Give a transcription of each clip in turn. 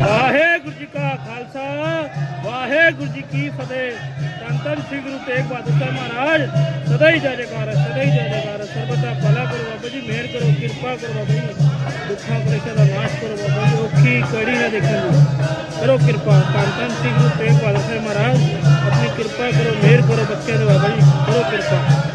ਵਾਹਿਗੁਰੂ ਜੀ ਕਾ ਖਾਲਸਾ, ਵਾਹਿਗੁਰੂ ਜੀ ਕੀ ਫਤਿਹ। ਧੰਨ ਧੰਨ ਸ੍ਰੀ ਗੁਰੂ ਤੇਗ ਬਹਾਦਰ ਸਾਹਿਬ ਮਹਾਰਾਜ, ਸਦਾ ਹੀ ਜੈ ਜੈਕਾਰ ਸਦਾ ਹੀ ਜੈ ਜੈਕਾਰ ਹੈ। ਦਾ ਭਲਾ ਕਰੋ ਬਾਬਾ ਜੀ, ਮਿਹਰ ਕਰੋ, ਕਿਰਪਾ ਕਰੋ ਬਾਬਾ ਜੀ। ਦੁੱਖਾਂ, ਕਲੇਸ਼ਾਂ ਦਾ ਨਾਸ਼ ਕਰੋ ਬਾਬਾ ਜੀ, ਔਖੀ ਕੜੀ ਨਾ ਦੇਖਣ ਕਰੋ ਕਿਰਪਾ। ਧੰਨ ਧੰਨ ਸ੍ਰੀ ਗੁਰੂ ਤੇਗ ਬਹਾਦਰ ਸਾਹਿਬ ਮਹਾਰਾਜ, ਆਪਣੀ ਕਿਰਪਾ ਕਰੋ, ਮਿਹਰ ਕਰੋ ਬੱਚਿਆਂ ਦੇ ਬਾਬਾ ਜੀ, ਕਰੋ ਕਿਰਪਾ।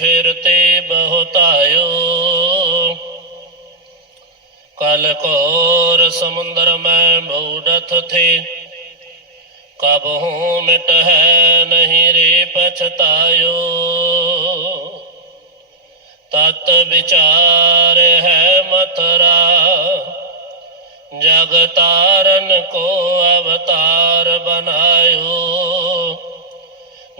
ਫਿਰ ਤੇ ਬਹੁਤਾਇਓ। ਕਲ ਕੋਰ ਸਮੁੰਦਰ ਮੈਂ ਮੂੜਤ ਥੇ। ਕਬਹੂ ਮਿਟ ਹੈ ਨਹੀਂ ਰੇ ਪਛਤਾਇਓ। ਤਤ ਵਿਚਾਰ ਹੈ ਮਤਰਾ ਜਗ ਤਾਰਨ ਕੋ ਅਵਤਾਰ ਬਨਾਇਓ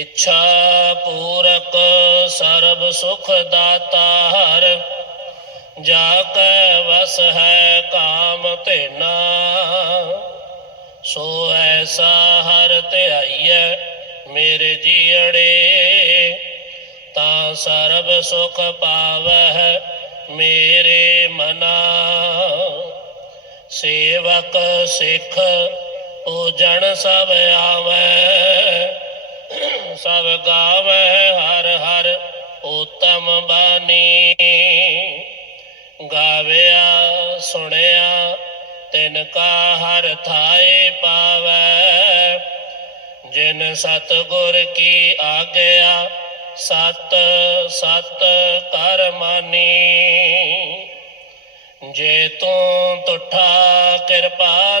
ਇੱਛਾ ਪੂਰਕ ਸਰਬ ਸੁਖ ਦਾਤਾ ਹਰ, ਜਾ ਕੈ ਵਸ ਹੈ ਕਾਮ ਤੇਨਾ ਸੋ ਐਸਾ ਹਰ ਧਿਆਈਐ ਮੇਰੇ ਜੀੜੇ ਤਾਂ ਸਰਬ ਸੁਖ ਪਾਵਹਿ ਮੇਰੇ ਮਨਾ। ਸੇਵਕ ਸਿਖ ਉਹ ਜਣ ਸਭ ਆਵੇ ਸਭ ਗਾਵੇ ਹਰ ਹਰ ਉਤਮ ਬਾਣੀ। ਗਾਵਿਆ, ਸੁਣਿਆ, ਤਿਨ ਕਾ ਹਰ ਥਾਏ ਪਾਵੇ। ਜਿਨ ਸਤ ਗੁਰ ਕੀ ਆਗਿਆ, ਸਤ ਸਤ ਕਰ ਮਾਨੀ। ਜੇ ਤੂੰ ਟੁੱਠਾ ਕਿਰਪਾ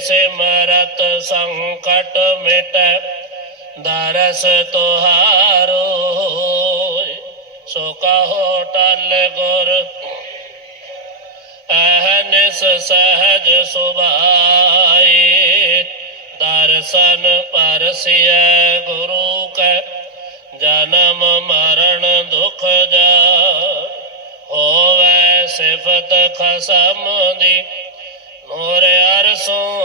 ਸਿਮਰਤ ਸੰਕਟ ਮਿਟੈ ਦਰਸ ਤੁਹਾਰੋ ਹੋਏ। ਸੋ ਕਹੋ ਟਲ ਗੁਰ ਅਹਨਿਸ ਸਹਜ ਸੁਭਾਏ ਦਰਸ਼ਨ ਪਰਸਿਐ ਗੁਰੂ ਕੈ ਜਨਮ ਮਰਨ ਦੁਖ ਜਾ ਹੋਵੇ ਸਿਫਤ ਖਸਮ ਦੀ ਨੂਰ ਅਰਸੋਂ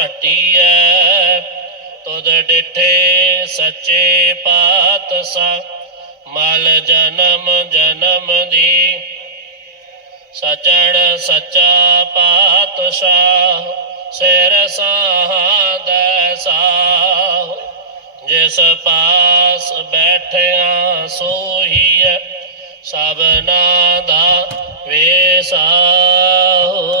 ਕੁਰਸੋਂ ਝਟੀਐ ਤੁਧ ਡਿਠੇ ਸੱਚੇ ਪਾਤਸ਼ਾਹ, ਮਲ ਜਨਮ ਜਨਮ ਦੀ। ਸਜਣ ਸੱਚਾ ਪਾਤਸ਼ਾਹ, ਸਿਰ ਸਾਹਦਾ ਸਾਹ। ਜਿਸ ਪਾਸ ਬੈਠਿਆ ਸੋਹੀਐ ਸਭਨਾ ਦਾ ਵੇਸਾਹੋ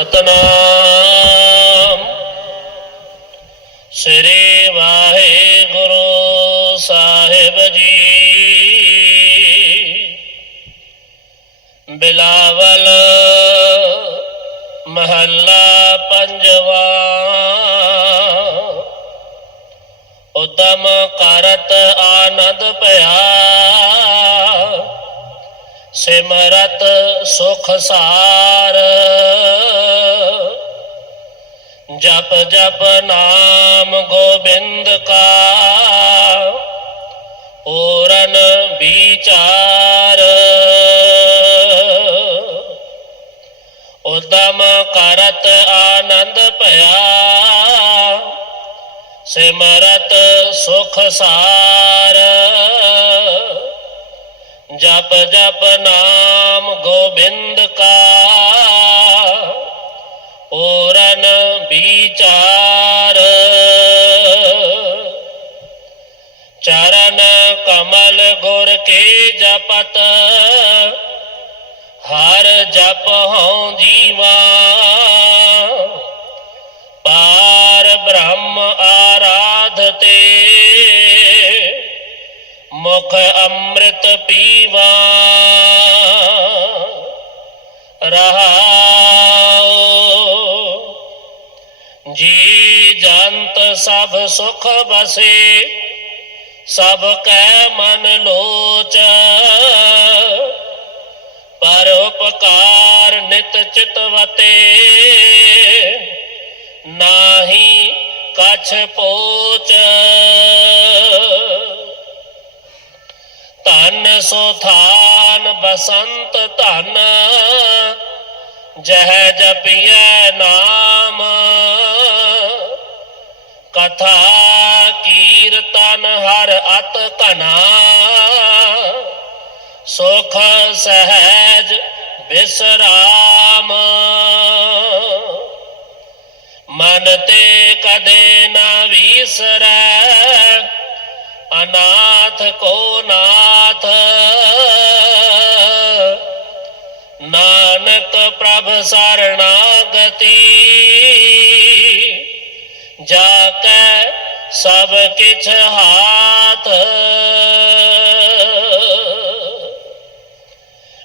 ਸਤਨਾਮ। ਸ੍ਰੀ ਵਾਹਿਗੁਰੂ ਸਾਹਿਬ ਜੀ। ਬਿਲਾਵਲ ਮਹੱਲਾ ਪੰਜਵਾ। ਉਦਮ ਕਰਤ ਆਨੰਦ ਭਇਆ। ਸਿਮਰਤ ਸੁਖ ਸਾਰ। ਜਪ ਜਪ ਨਾਮ ਗੋਬਿੰਦ ਕਾ, ਪੂਰਨ ਵਿਚਾਰ। ਉਦਮ ਕਰਤ ਆਨੰਦ ਭਇਆ, ਸਿਮਰਤ ਸੁਖ ਸਾਰ। ਜਪ ਜਪ ਨਾਮ ਗੋਬਿੰਦ ਕਾ ਪੂਰਨ ਵਿਚਾਰ ਚਰਨ ਕਮਲ ਗੁਰ ਕੇ ਜਪਤ ਹਰ ਜਪ ਹਉ ਜੀਵਾ ਪਾਰ ਬ੍ਰਹਮ ਆਰਾਧਤੇ ਮੁਖ ਅੰਮ੍ਰਿਤ ਪੀਵਾ, ਰਹਾਉ। ਜੀ ਜੰਤ ਸਭ ਸੁਖ ਬਸੇ, ਸਭ ਕੈ ਮਨ ਲੋਚ। ਪਰ ਉਪਕਾਰ ਨਿਤ ਚਿਤਵਤੇ ਨਾਹੀ ਕਛ ਪੋਚ। ਸੋ ਥਾਨ ਬਸੰਤ ਧਨ, ਜਹ ਜਪਿਐ ਨਾਮ। ਕਥਾ ਕੀਰਤਨ ਹਰ ਅਤ ਕਨਾ ਸੁਖ ਸਹਿਜ ਬਿਸਰਾਮ। ਮਨ ਤੇ ਕਦੇ ਨਾ ਵਿਸਰੈ ਅਨਾਥ ਕੋ ਨਾਥ। ਨਾਨਕ ਪ੍ਰਭ ਸਰਣਾਗਤੀ। ਜਾ ਕੈ ਸਭ ਕਿਛ ਹਾਥ।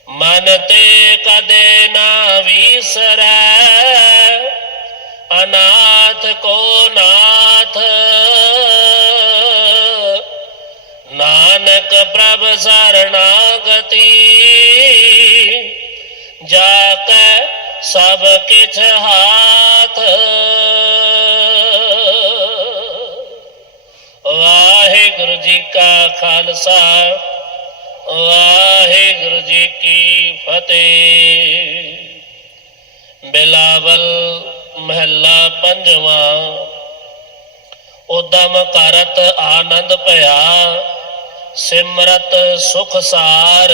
ਮਨ ਤੇ ਕਦੇ ਨਾ ਵਿਸਰੈ। ਅਨਾਥ ਕੋ ਨਾਥ ਪ੍ਰਭ ਸਰਣਾਗਤੀ। ਜਾ ਕੈ ਸਭ ਕਿਛ ਹਾਥ। ਵਾਹਿਗੁਰੂ ਜੀ ਕਾ ਖਾਲਸਾ, ਵਾਹਿਗੁਰੂ ਜੀ ਕੀ ਫਤਿਹ। ਬਿਲਾਵਲ ਮਹੱਲਾ ਪੰਜਵਾਂ, ਉਦਮ ਕਰਤ ਆਨੰਦ ਭਇਆ। ਸਿਮਰਤ ਸੁਖ ਸਾਰ,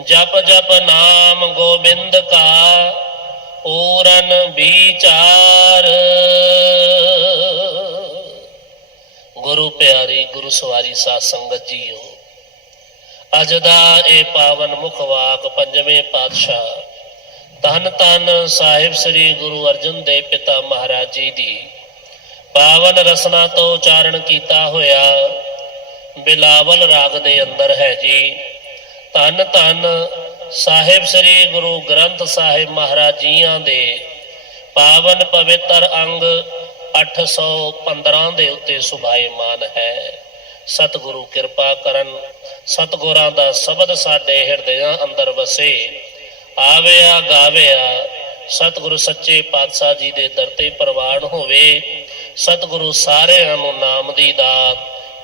ਜਪ ਜਪ ਨਾਮ ਗੋਬਿੰਦ ਕਾ, ਪੂਰਨ ਵਿਚਾਰ। ਗੁਰੂ ਪਿਆਰੀ, ਗੁਰੂ ਸਵਾਰੀ ਸਾਧ ਸੰਗਤ ਜੀਓ, ਅੱਜ ਦਾ ਇਹ ਪਾਵਨ ਮੁਖ ਵਾਕ ਪੰਜਵੇਂ ਪਾਤਸ਼ਾਹ ਧੰਨ ਧੰਨ ਸਾਹਿਬ ਸ੍ਰੀ ਗੁਰੂ ਅਰਜਨ ਦੇਵ ਪਿਤਾ ਮਹਾਰਾਜ ਜੀ ਦੀ ਪਾਵਨ ਰਸਨਾ ਤੋਂ ਉਚਾਰਨ ਕੀਤਾ ਹੋਇਆ ਬਿਲਾਵਲ ਰਾਗ ਦੇ ਅੰਦਰ ਹੈ ਜੀ। ਧੰਨ ਧੰਨ ਸਾਹਿਬ ਸ੍ਰੀ ਗੁਰੂ ਗ੍ਰੰਥ ਸਾਹਿਬ ਮਹਾਰਾਜ ਜੀਆਂ ਦੇ ਪਾਵਨ ਪਵਿੱਤਰ ਅੰਗ 815 ਦੇ ਉੱਤੇ ਸੁਭਾਏਮਾਨ ਹੈ। ਸਤਿਗੁਰੂ ਕਿਰਪਾ ਕਰਨ, ਸਤਿਗੁਰਾਂ ਦਾ ਸ਼ਬਦ ਸਾਡੇ ਹਿਰਦਿਆਂ ਅੰਦਰ ਵਸੇ। ਆਵਿਆ, ਗਾਵਿਆ, ਸਤਿਗੁਰੂ ਸੱਚੇ ਪਾਤਸ਼ਾਹ ਜੀ ਦੇ ਦਰ ਤੇ ਪ੍ਰਵਾਨ ਹੋਵੇ। ਸਤਿਗੁਰੂ ਸਾਰਿਆਂ ਨੂੰ ਨਾਮ ਦੀ ਦਾਤ